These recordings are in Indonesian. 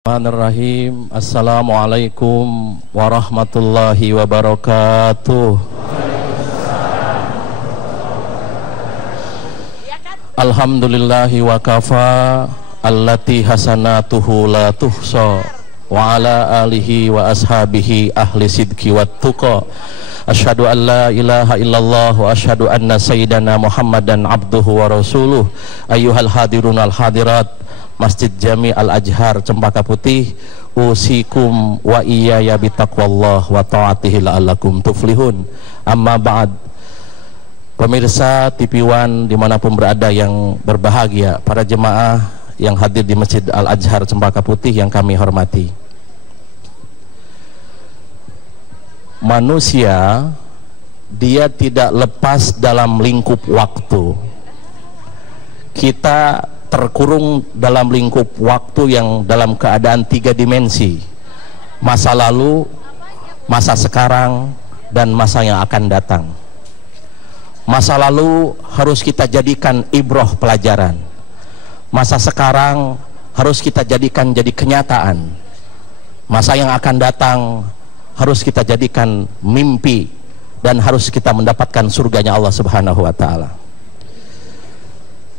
Bismillahirrahmanirrahim. Assalamualaikum warahmatullahi wabarakatuh. Alhamdulillahi wa kafa allati hasanatuhu la tuhsa wa ala alihi wa ashabihi ahli sidki wat tuqa. Asyhadu an la ilaha illallah wa asyhadu anna sayyidana Muhammadan abduhu wa rasuluh. Ayyuhal hadirun al hadirat Masjid Jami Al-Ajhar Cempaka Putih, usikum wa iyaya bitaqwallah wa ta'atihi la'allakum tuflihun. Amma ba'd. Pemirsa TV One dimanapun berada yang berbahagia, para jemaah yang hadir di Masjid Al-Ajhar Cempaka Putih yang kami hormati. Manusia, dia tidak lepas dalam lingkup waktu. Kita terkurung dalam lingkup waktu yang dalam keadaan 3 dimensi: masa lalu, masa sekarang, dan masa yang akan datang. Masa lalu harus kita jadikan ibroh pelajaran, masa sekarang harus kita jadikan jadi kenyataan, masa yang akan datang harus kita jadikan mimpi, dan harus kita mendapatkan surganya Allah Subhanahu wa Ta'ala.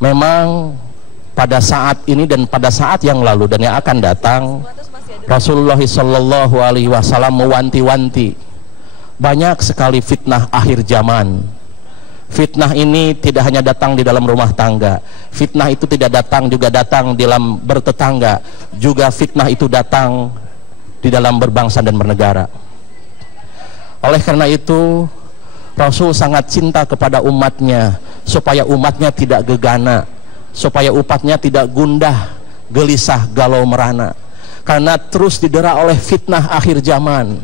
Memang pada saat ini dan pada saat yang lalu dan yang akan datang, Rasulullah Shallallahu Alaihi Wasallam mewanti-wanti banyak sekali fitnah akhir zaman. Fitnah ini tidak hanya datang di dalam rumah tangga, fitnah itu tidak datang juga datang di dalam bertetangga, juga fitnah itu datang di dalam berbangsa dan bernegara. Oleh karena itu, Rasul sangat cinta kepada umatnya supaya umatnya tidak gegana, supaya umatnya tidak gundah, gelisah, galau merana, karena terus didera oleh fitnah akhir zaman.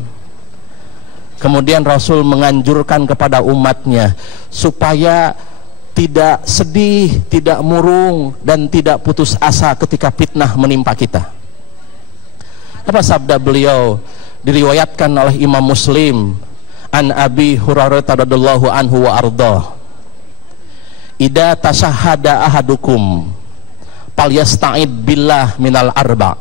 Kemudian Rasul menganjurkan kepada umatnya supaya tidak sedih, tidak murung, dan tidak putus asa ketika fitnah menimpa kita. Apa sabda beliau? Diriwayatkan oleh Imam Muslim an Abi Hurairah radhiyallahu anhu wa ardhah, Ida tasahada ahadukum falyasta'id billah minal arba.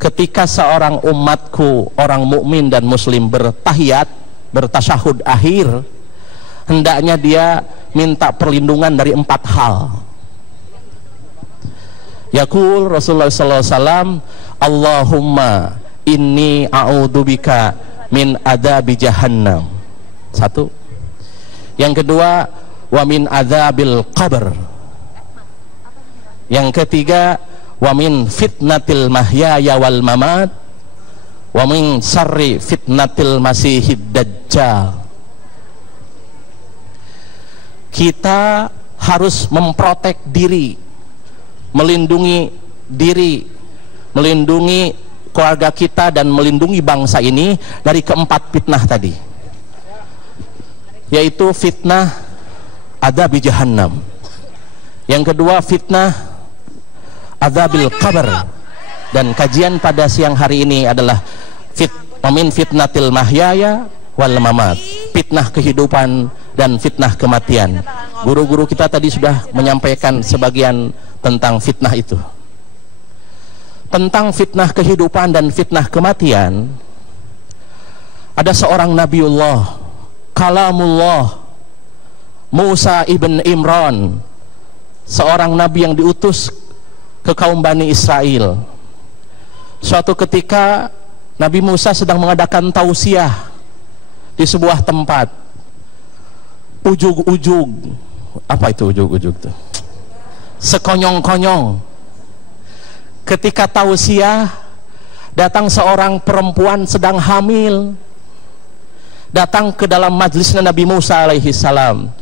Ketika seorang umatku, orang mukmin dan muslim bertahiyat, bertasyahud akhir, hendaknya dia minta perlindungan dari 4 hal. Yaqul Rasulullah sallallahu alaihi wasallam, Allahumma inni a'udzubika min adzabi jahannam. 1. Yang kedua, wa min adzabil qabr. Yang ketiga, wa min fitnatil mahyaya wal mamat, wa min syarri fitnatil masihid dajjal. Kita harus memprotek diri, melindungi diri, melindungi keluarga kita, dan melindungi bangsa ini dari keempat fitnah tadi, yaitu fitnah adzab jahannam. Yang kedua, fitnah adzabil qabr. Dan kajian pada siang hari ini adalah min fitnatil mahyaya wal mamat, fitnah kehidupan dan fitnah kematian. Guru-guru kita tadi sudah menyampaikan sebagian tentang fitnah itu. Tentang fitnah kehidupan dan fitnah kematian, ada seorang Nabiullah, kalamullah, Musa ibn Imran, seorang nabi yang diutus ke kaum Bani Israel. Suatu ketika Nabi Musa sedang mengadakan tausiah di sebuah tempat. Ujug-ujug, apa itu ujug-ujug itu? Sekonyong-konyong. Ketika tausiah, datang seorang perempuan sedang hamil, datang ke dalam majlisnya Nabi Musa alaihi salam.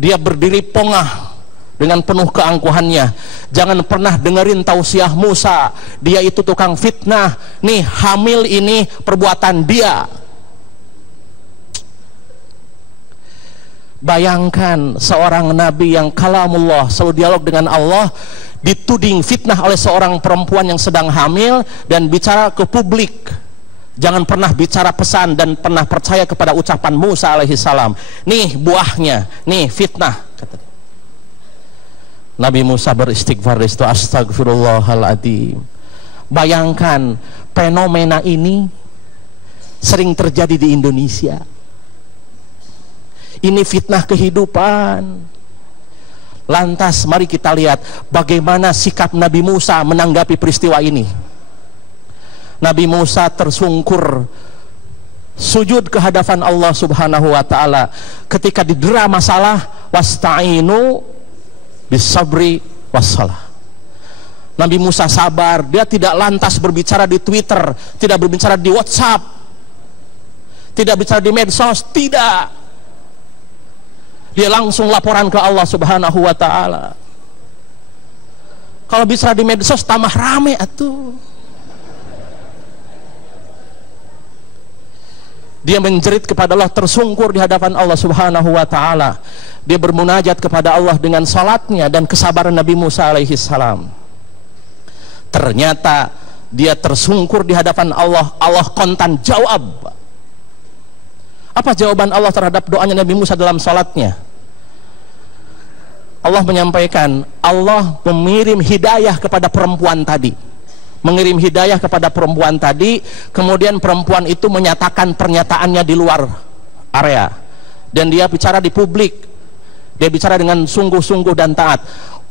Dia berdiri pongah dengan penuh keangkuhannya. Jangan pernah dengerin tausiah Musa, dia itu tukang fitnah. Nih, hamil ini perbuatan dia. Bayangkan seorang nabi yang kalamullah, selalu dialog dengan Allah, dituding fitnah oleh seorang perempuan yang sedang hamil dan bicara ke publik. Jangan pernah bicara pesan dan pernah percaya kepada ucapan Musa alaihi salam. Nih buahnya, nih fitnah, kata. Nabi Musa beristighfar, astagfirullahaladzim, Bayangkan fenomena ini sering terjadi di Indonesia. Ini fitnah kehidupan. Lantas mari kita lihat bagaimana sikap Nabi Musa menanggapi peristiwa ini. Nabi Musa tersungkur sujud ke hadapan Allah Subhanahu wa taala ketika didera masalah, wasta'inu bisabri wassalah. Nabi Musa sabar, dia tidak lantas berbicara di Twitter, tidak berbicara di WhatsApp, tidak bicara di medsos, tidak. Dia langsung laporan ke Allah Subhanahu wa taala. Kalau bicara di medsos tambah rame atuh. Dia menjerit kepada Allah, tersungkur di hadapan Allah Subhanahu wa taala. Dia bermunajat kepada Allah dengan salatnya dan kesabaran Nabi Musa alaihi salam. Ternyata dia tersungkur di hadapan Allah, Allah kontan jawab. Apa jawaban Allah terhadap doanya Nabi Musa dalam salatnya? Allah menyampaikan, Allah mengirim hidayah kepada perempuan tadi. Mengirim hidayah kepada perempuan tadi, kemudian perempuan itu menyatakan pernyataannya di luar area, dan dia bicara di publik. Dia bicara dengan sungguh-sungguh dan taat.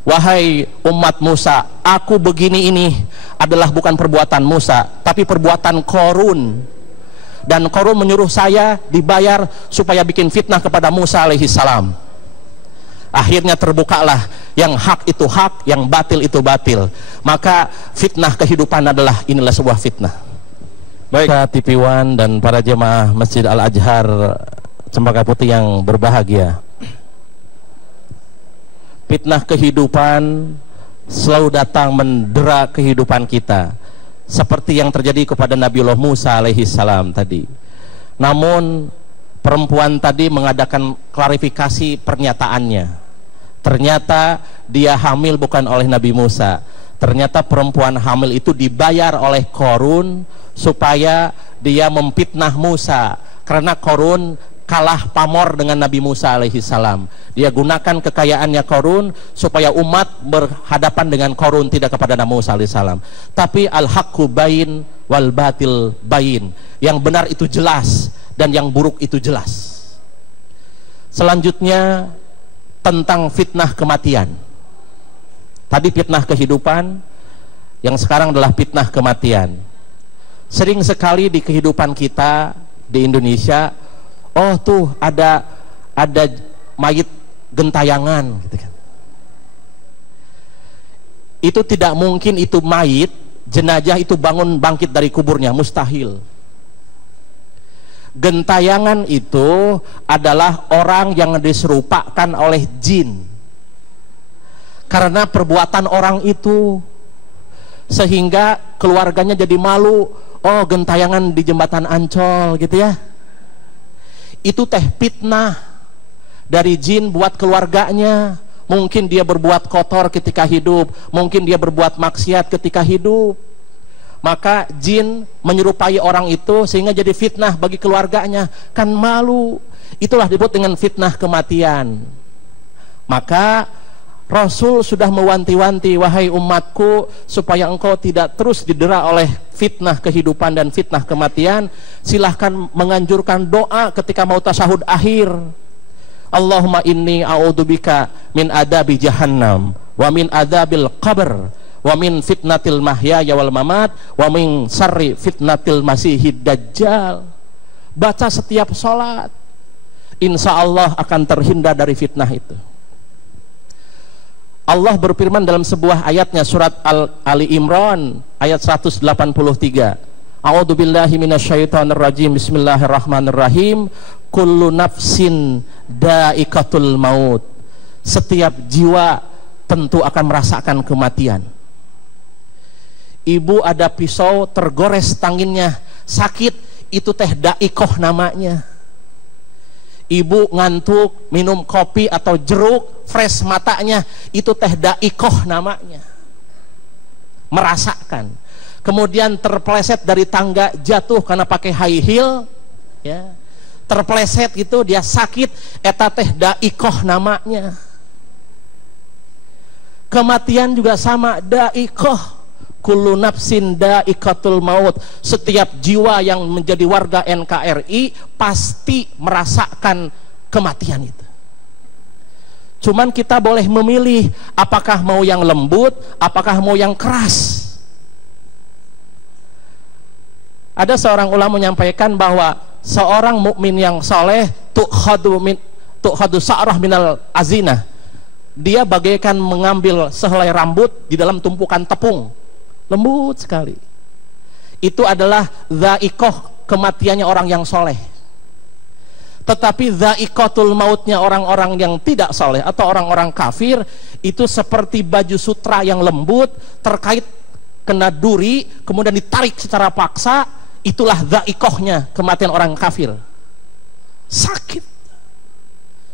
Wahai umat Musa, aku begini ini adalah bukan perbuatan Musa, tapi perbuatan Qarun. Dan Qarun menyuruh saya dibayar supaya bikin fitnah kepada Musa alaihi salam. Akhirnya terbukalah yang hak itu hak, yang batil itu batil. Maka fitnah kehidupan adalah, inilah sebuah fitnah. Baik, TV One dan para jemaah Masjid Al-Azhar Cempaka Putih yang berbahagia, fitnah kehidupan selalu datang mendera kehidupan kita, seperti yang terjadi kepada Nabiullah Musa alaihi salam tadi. Namun perempuan tadi mengadakan klarifikasi pernyataannya. Ternyata dia hamil bukan oleh Nabi Musa. Ternyata perempuan hamil itu dibayar oleh Qarun supaya dia memfitnah Musa, karena Qarun kalah pamor dengan Nabi Musa alaihi salam. Dia gunakan kekayaannya Qarun supaya umat berhadapan dengan Qarun, tidak kepada Nabi Musa alaihi salam. Tapi al-haqqu bayin wal batil bayin. Yang benar itu jelas dan yang buruk itu jelas. Selanjutnya tentang fitnah kematian. Tadi fitnah kehidupan, yang sekarang adalah fitnah kematian. Sering sekali di kehidupan kita di Indonesia, oh tuh ada mayit gentayangan gitu kan. Itu tidak mungkin itu mayit, jenazah itu bangkit dari kuburnya, mustahil. Gentayangan itu adalah orang yang diserupakan oleh jin karena perbuatan orang itu, sehingga keluarganya jadi malu. Oh, gentayangan di jembatan Ancol gitu ya, itu teh fitnah dari jin buat keluarganya. Mungkin dia berbuat kotor ketika hidup, mungkin dia berbuat maksiat ketika hidup, maka jin menyerupai orang itu sehingga jadi fitnah bagi keluarganya, kan malu. Itulah disebut dengan fitnah kematian. Maka Rasul sudah mewanti-wanti, wahai umatku, supaya engkau tidak terus didera oleh fitnah kehidupan dan fitnah kematian. Silahkan menganjurkan doa ketika mau tasyahud akhir. Allahumma inni a'udzubika min adabi jahannam wa min adabil qabr wa min fitnatil mahyaya wal mamat wa min syarri fitnatil masihid dajjal. Baca setiap sholat, insya Allah akan terhindar dari fitnah itu. Allah berfirman dalam sebuah ayatnya, surat Ali Imran ayat 183, a'udzubillahi minasyaitonirrajim, bismillahirrahmanirrahim, kullu nafsin da'iqatul maut, setiap jiwa tentu akan merasakan kematian. Ibu ada pisau tergores tanginnya, sakit, itu teh da'iqoh namanya. Ibu ngantuk minum kopi atau jeruk fresh matanya, itu teh da'iqoh namanya, merasakan. Kemudian terpeleset dari tangga, jatuh karena pakai high heel ya, terpeleset gitu, dia sakit, eta teh da'iqoh namanya. Kematian juga sama, da'iqoh, kullu nafsin dha'iqatul maut, setiap jiwa yang menjadi warga NKRI pasti merasakan kematian itu. Cuman kita boleh memilih apakah mau yang lembut, apakah mau yang keras. Ada seorang ulama menyampaikan bahwa seorang mukmin yang soleh tukhadu sa'rah minal azina, dia bagaikan mengambil sehelai rambut di dalam tumpukan tepung, lembut sekali. Itu adalah dha'iqah, kematiannya orang yang soleh. Tetapi dha'iqatul mautnya orang-orang yang tidak soleh atau orang-orang kafir itu seperti baju sutra yang lembut, terkait kena duri kemudian ditarik secara paksa. Itulah dha'iqahnya kematian orang kafir. Sakit.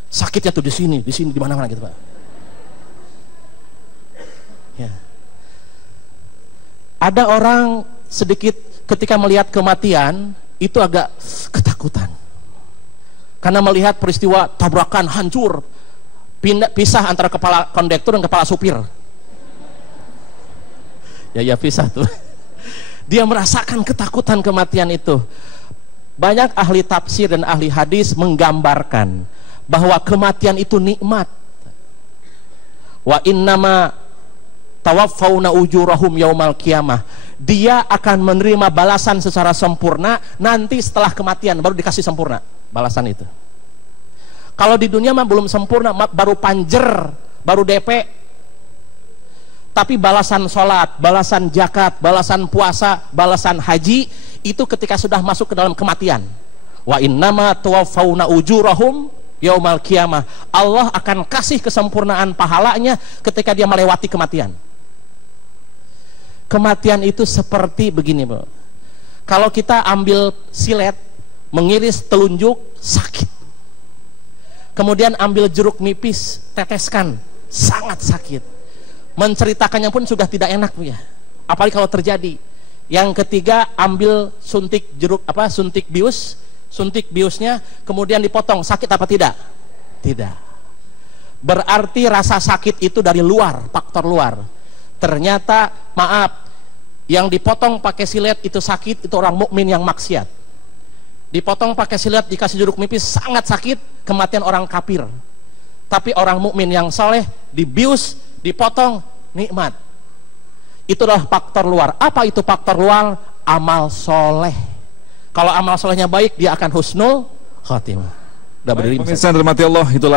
Sakitnya tuh di sini, di mana-mana gitu, Pak. Ya. Ada orang sedikit ketika melihat kematian itu agak ketakutan. Karena melihat peristiwa tabrakan hancur, pisah antara kepala kondektur dan kepala supir. Ya pisah tuh. Dia merasakan ketakutan kematian itu. Banyak ahli tafsir dan ahli hadis menggambarkan bahwa kematian itu nikmat. Wa innama tawaffawna ujurahum yaumal qiyamah. Dia akan menerima balasan secara sempurna nanti setelah kematian, baru dikasih sempurna balasan itu. Kalau di dunia mah belum sempurna, baru panjer, baru DP. Tapi balasan sholat, balasan zakat, balasan puasa, balasan haji itu ketika sudah masuk ke dalam kematian. Wa innama tuwaffawna ujurahum yaumal qiyamah. Allah akan kasih kesempurnaan pahalanya ketika dia melewati kematian. Kematian itu seperti begini, Bu. Kalau kita ambil silet, mengiris telunjuk, sakit. Kemudian ambil jeruk nipis, teteskan, sangat sakit. Menceritakannya pun sudah tidak enak, Bu, ya. Apalagi kalau terjadi. Yang ketiga, ambil suntik biusnya, kemudian dipotong, sakit apa tidak? Tidak. Berarti rasa sakit itu dari luar, faktor luar. Ternyata, maaf, yang dipotong pakai silet itu sakit, itu orang mukmin yang maksiat. Dipotong pakai silet, dikasih jeruk nipis, sangat sakit, kematian orang kafir. Tapi orang mukmin yang soleh, dibius, dipotong, nikmat. Itulah faktor luar. Apa itu faktor luar? Amal soleh. Kalau amal solehnya baik, dia akan husnul khotimah. Pemirsa yang dirahmati Allah, itulah